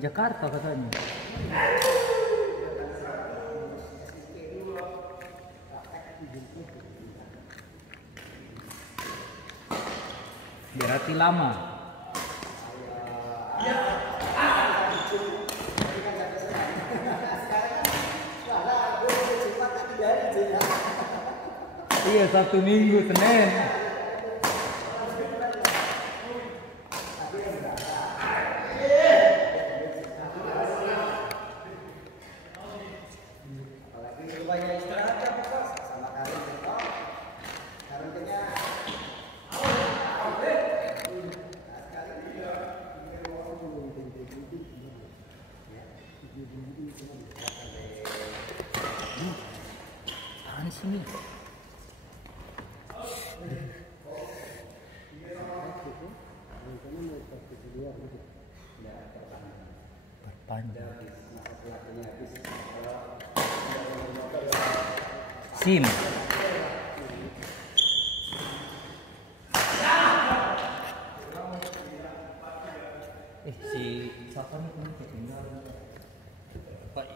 Jakarta katanya. Berarti lama. Iya, Sabtu Minggu Senin. Apaan sih nih? Perpanjang. SIM. Si siapa nih kemarin ketinggalan? Pak.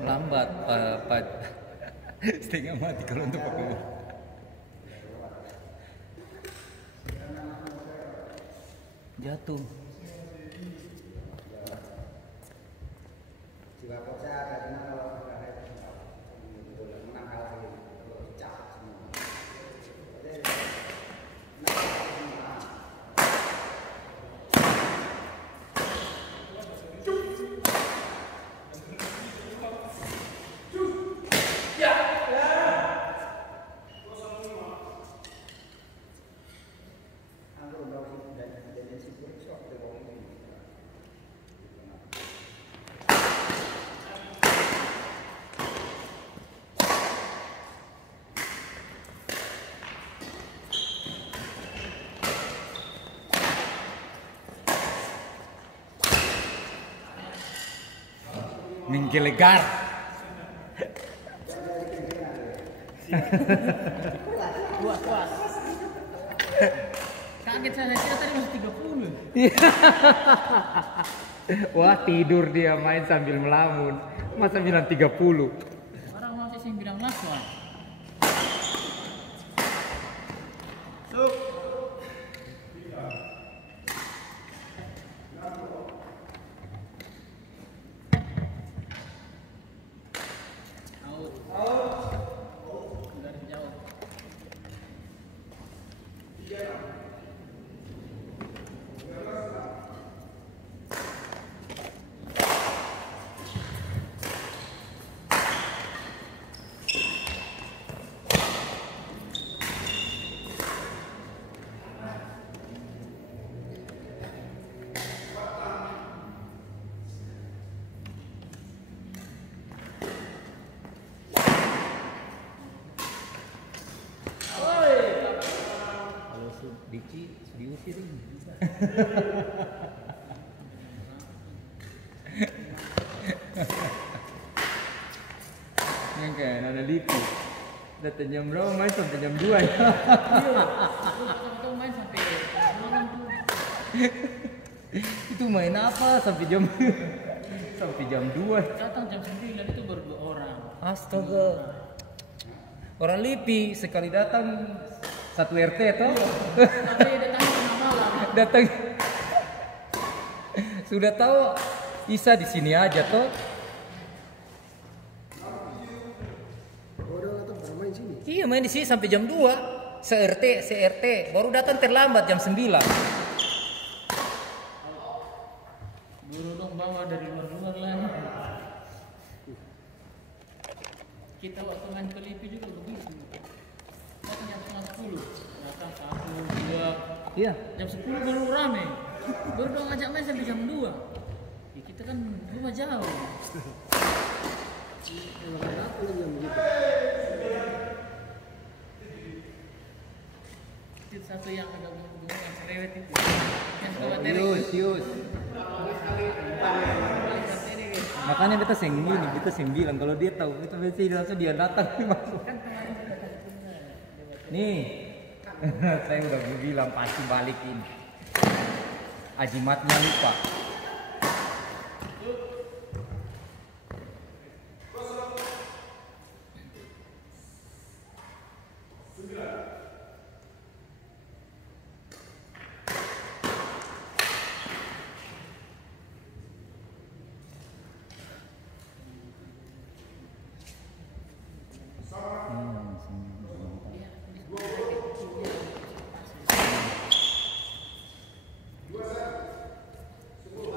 Lambat Pak. Setengah mati kalau untuk pakai. Jatuh. Menggelegar. Puas. Kaget saya kira tadi masih 30. Wah, tidur dia main sambil melamun. Masa bilang 30? Orang masih 19 Wah. Yang kayak ada Lipi. Datang jam berapa main sampai jam 2 ya? Iya. Aku main sampai malam tuh. Itu main apa sampai jam sampai jam 2? Datang jam 9 itu baru 2 orang. Astaga. Orang Lipi sekali datang satu RT toh? Tapi datang tengah malam. Datang sudah tahu Isa di sini aja toh. Iya main di sini sampai jam 2. Se-RT baru datang terlambat jam 9. Buru dong bawa dari luar-luar lah. Kita waktu main ke Lipi juga begitu. Datang jam setengah 10. Datang 1, 2. Iya. Jam 10 baru rame. Baru dong ngajak main sampai jam 2. Ya, kita kan rumah jauh. Itu satu yang ada hubungan cerewet itu. Yang khawatir. Yus. Makanya beta seng bilang kalau dia tahu kita pasti langsung dia datang masuk. Nih, saya udah bilang pasti balik ini. Ajimatnya lupa.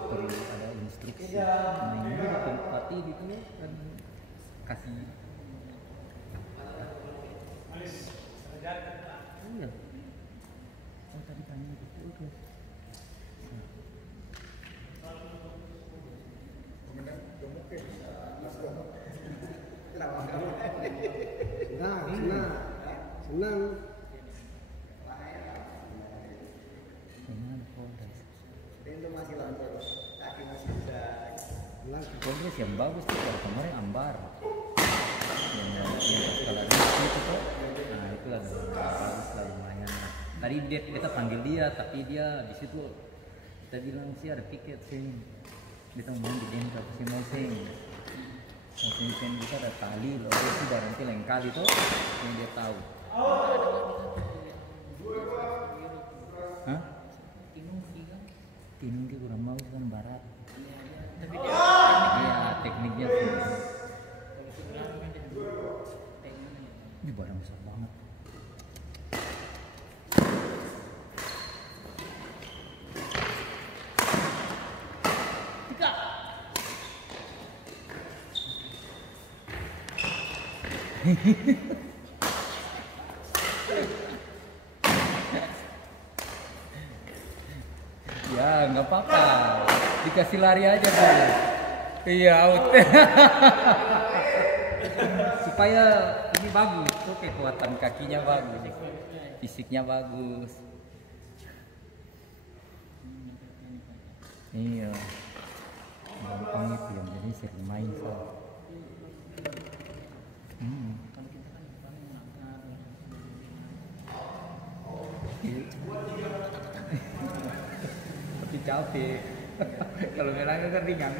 Perlu ada instruksi. Nah ini di tempat ini kan kasih. Iya. Oh tadi tanya gitu udah. Senang. Kondisi yang bagus tuh kalau kemarin Ambar yang kalau itu tuh, nah itu lah bagus lah lumayan. Tadi kita panggil dia tapi dia di situ kita bilang sih ada piket sih, kita mau main di game tapi sih mau sing kita ada tali loh itu barang nanti lain kali tuh yang dia tahu. Hah? Tinung dia kurang mau kan barat. Tapi dia Iya tekniknya sih. Ini barang besar banget. Tiga. Ya nggak apa-apa, dikasih lari aja dulu. Iya out. Supaya ini bagus, tuh kekuatan kakinya bagus, fisiknya bagus. Iya, gampang itu yang jadi sering main so. Tapi capek. Kalau ngelanggar kan ringan.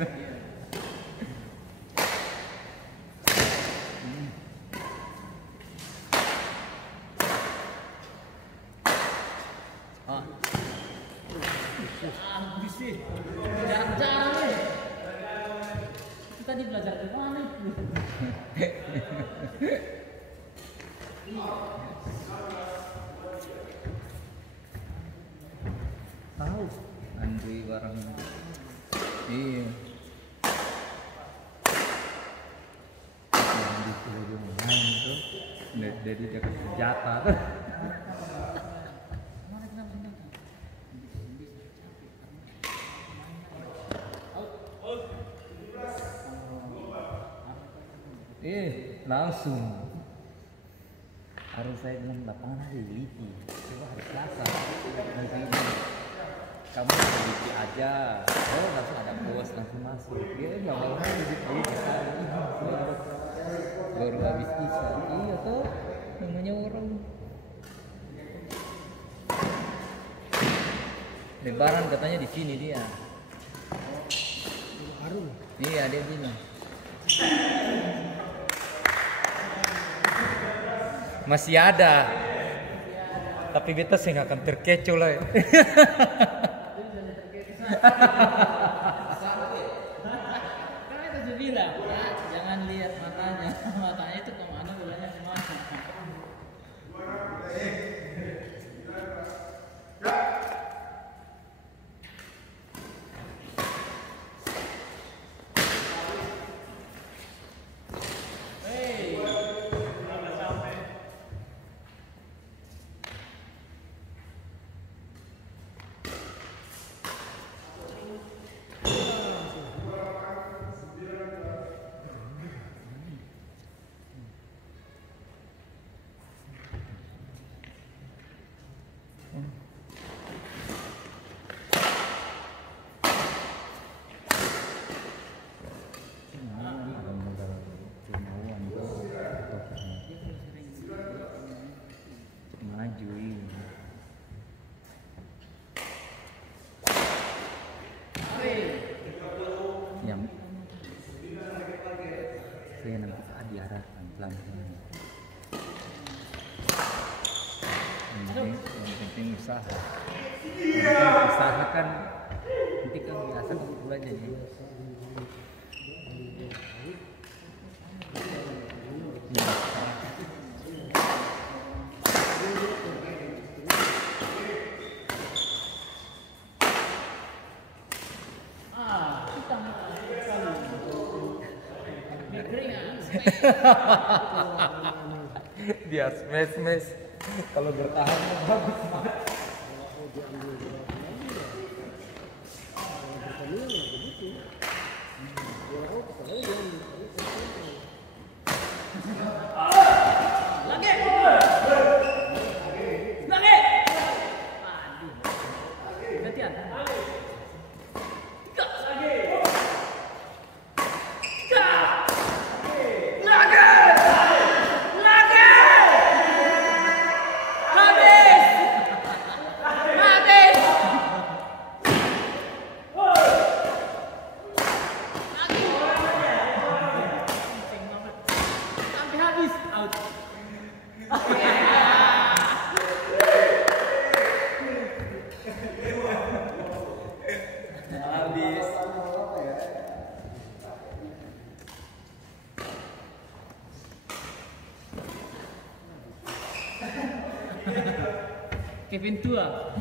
Bisik. Jarang-jarang nih. Kita tadi belajar di mana itu? Tahu Andri barang. Iya. Yang di seluruh main tuh. Dari dia senjata tuh. Langsung harus saya bilang lapangan hari Lipi coba hari Selasa nanti ini kamu sedikit aja, oh langsung ada bos langsung masuk, dia nggak mau duduk kita baru habis isya, iya toh namanya orang. Lebaran katanya di sini dia. Harum. Iya dia bilang. Masih ada. Tapi beta sih nggak akan terkecoh lah. Kan itu saya bilang, "Pak, jangan lihat matanya. Matanya itu kemana, bolanya kemana." Maju ini. Yang saya nampak diarahkan pelan-pelan. Yang penting usaha. Usaha kan nanti kan biasa pulang jadi. Kita mau Dia smash kalau bertahan bagus banget. Kevin tua.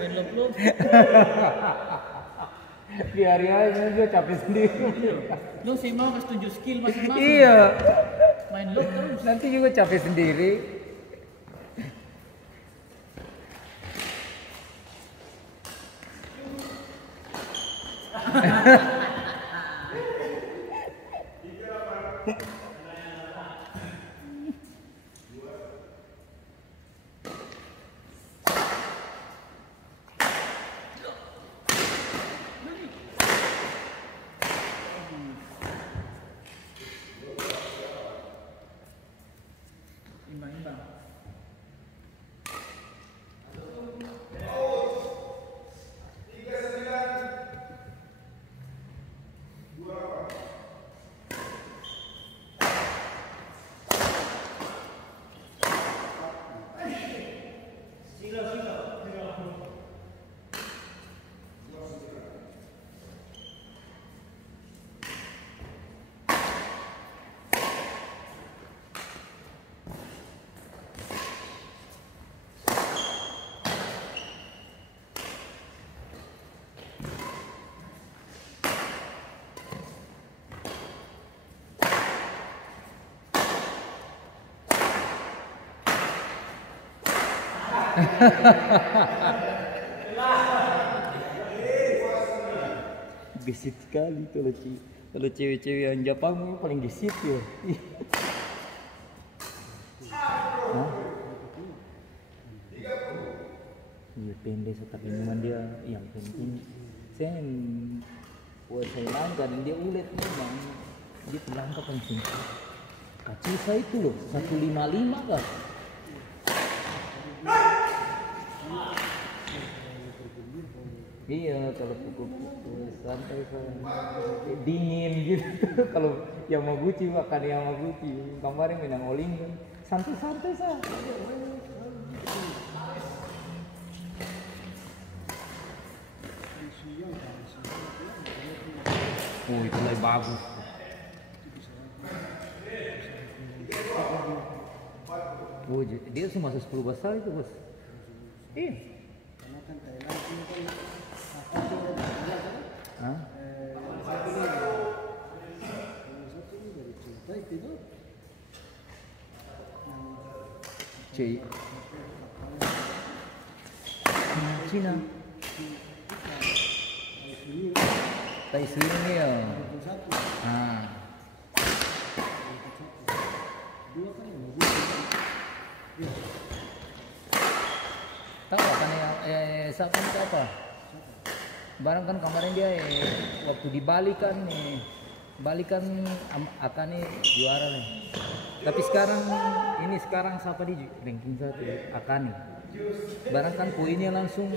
Main lop-lop. Biar aja dia capek sendiri. Lu sih mau harus tunjuk skill masing-masing. Iya. Main lop terus. Nanti juga capek sendiri. Gesit sekali kalau cewek-cewek yang Jepang paling gesit ya. Hah? Iya pendek tapi memang dia yang penting saya buat saya langka dan dia ulet memang dia pelangka paling singkat. Kacil saya itu loh 155 kah? Iya kalau pukul santai dingin gitu. Kalau Yamaguchi makan Yamaguchi kemarin menang Olim kan santai-santai saja. Oh itu lebih bagus. Oh dia cuma 10 besar itu bos. Iya. Karena kan Thailand ini kan apa sih Hah? satu ini dari cinta itu Cik. Cina. Tai Sui ini ya. satu Ah. dua kan yang Tahu kan siapa itu apa? Barang kan kemarin dia waktu di Bali kan akan juara nih. Tapi sekarang siapa di ranking 1 Akane. Barang kan poinnya langsung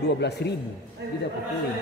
12.000. Dia dapat poin.